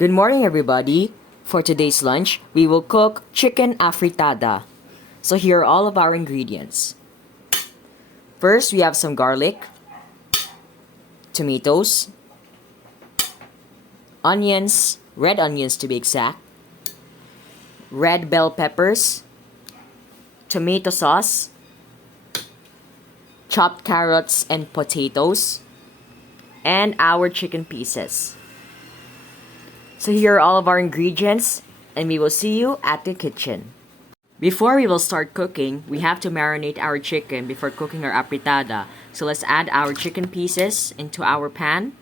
Good morning, everybody. For today's lunch, we will cook chicken afritada. So here are all of our ingredients. First, we have some garlic, tomatoes, onions, red onions to be exact, red bell peppers, tomato sauce, chopped carrots and potatoes, and our chicken pieces. So here are all of our ingredients, and we will see you at the kitchen. Before we will start cooking, we have to marinate our chicken before cooking our afritada. So let's add our chicken pieces into our pan.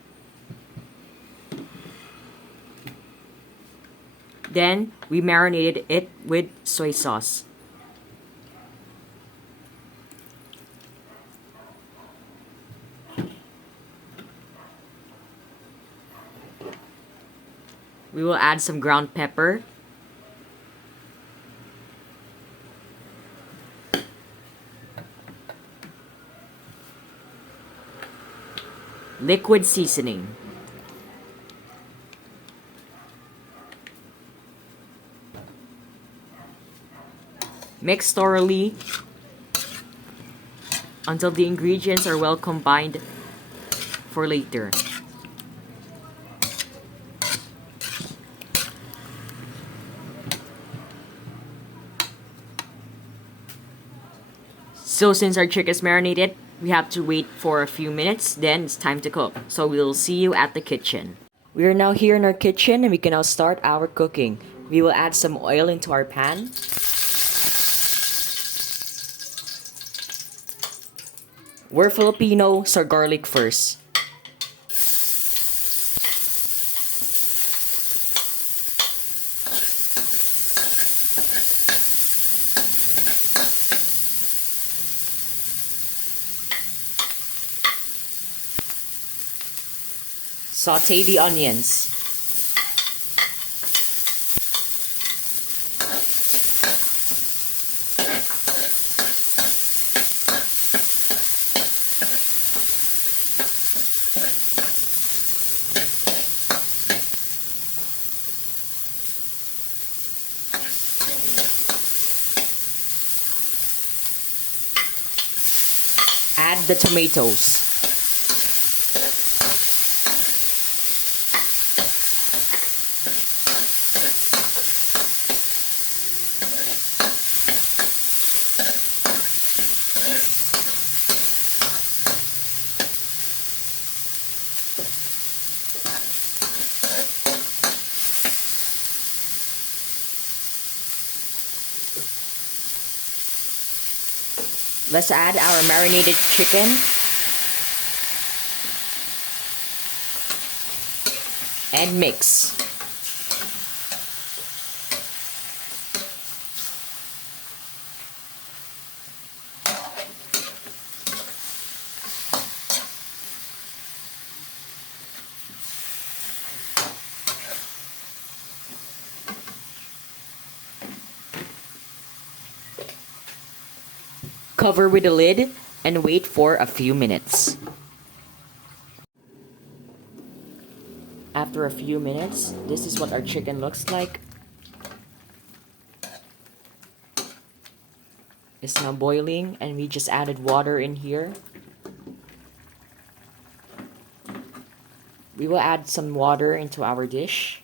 Then we marinated it with soy sauce. We will add some ground pepper, liquid seasoning, mix thoroughly until the ingredients are well combined for later. So since our chicken is marinated, we have to wait for a few minutes, then it's time to cook. So we'll see you at the kitchen. We are now here in our kitchen and we can now start our cooking. We will add some oil into our pan. We're Filipino, so garlic first. Saute the onions. Add the tomatoes. Let's add our marinated chicken. And mix. Cover with a lid and wait for a few minutes. After a few minutes, this is what our chicken looks like. It's now boiling and we just added water in here. We will add some water into our dish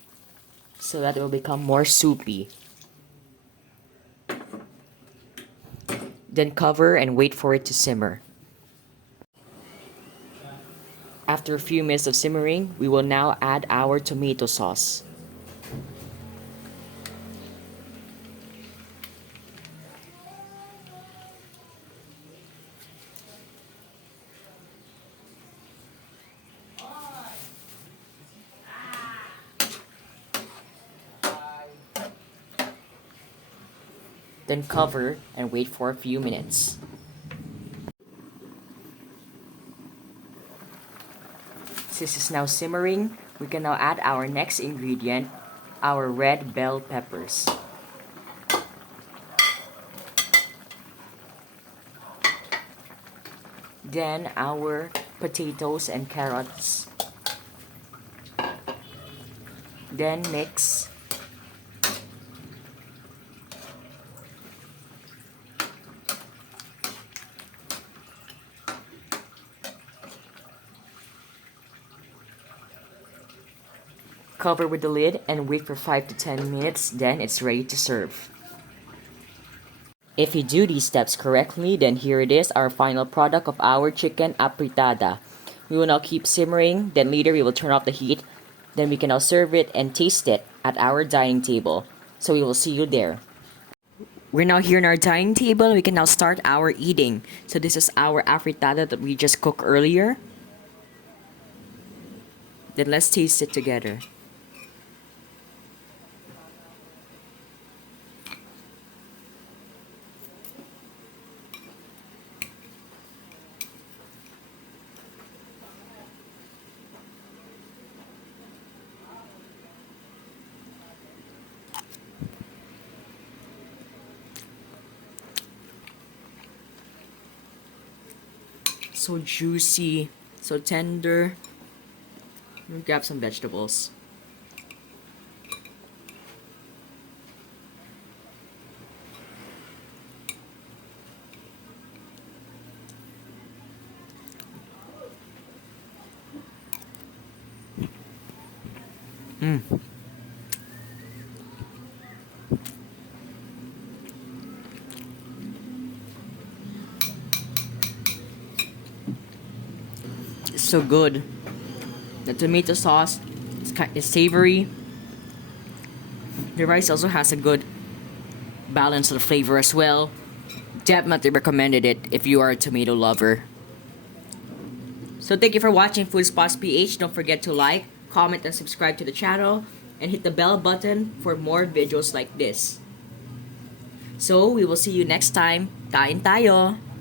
so that it will become more soupy. Then cover and wait for it to simmer. After a few minutes of simmering, we will now add our tomato sauce. Then cover and wait for a few minutes. Since it's now simmering, we can now add our next ingredient, our red bell peppers. Then our potatoes and carrots. Then mix. Cover with the lid and wait for 5 to 10 minutes, then it's ready to serve. If you do these steps correctly, then here it is, our final product of our chicken afritada. We will now keep simmering, then later we will turn off the heat, then we can now serve it and taste it at our dining table. So we will see you there. We're now here in our dining table. We can now start our eating. So this is our afritada that we just cooked earlier. Then let's taste it together. So juicy, so tender. Let me grab some vegetables. It's so good. The tomato sauce is savory. The rice also has a good balance of flavor as well. Definitely recommended it if you are a tomato lover. So thank you for watching Food Spots PH. Don't forget to like, comment, and subscribe to the channel. And hit the bell button for more videos like this. So we will see you next time. Kain tayo!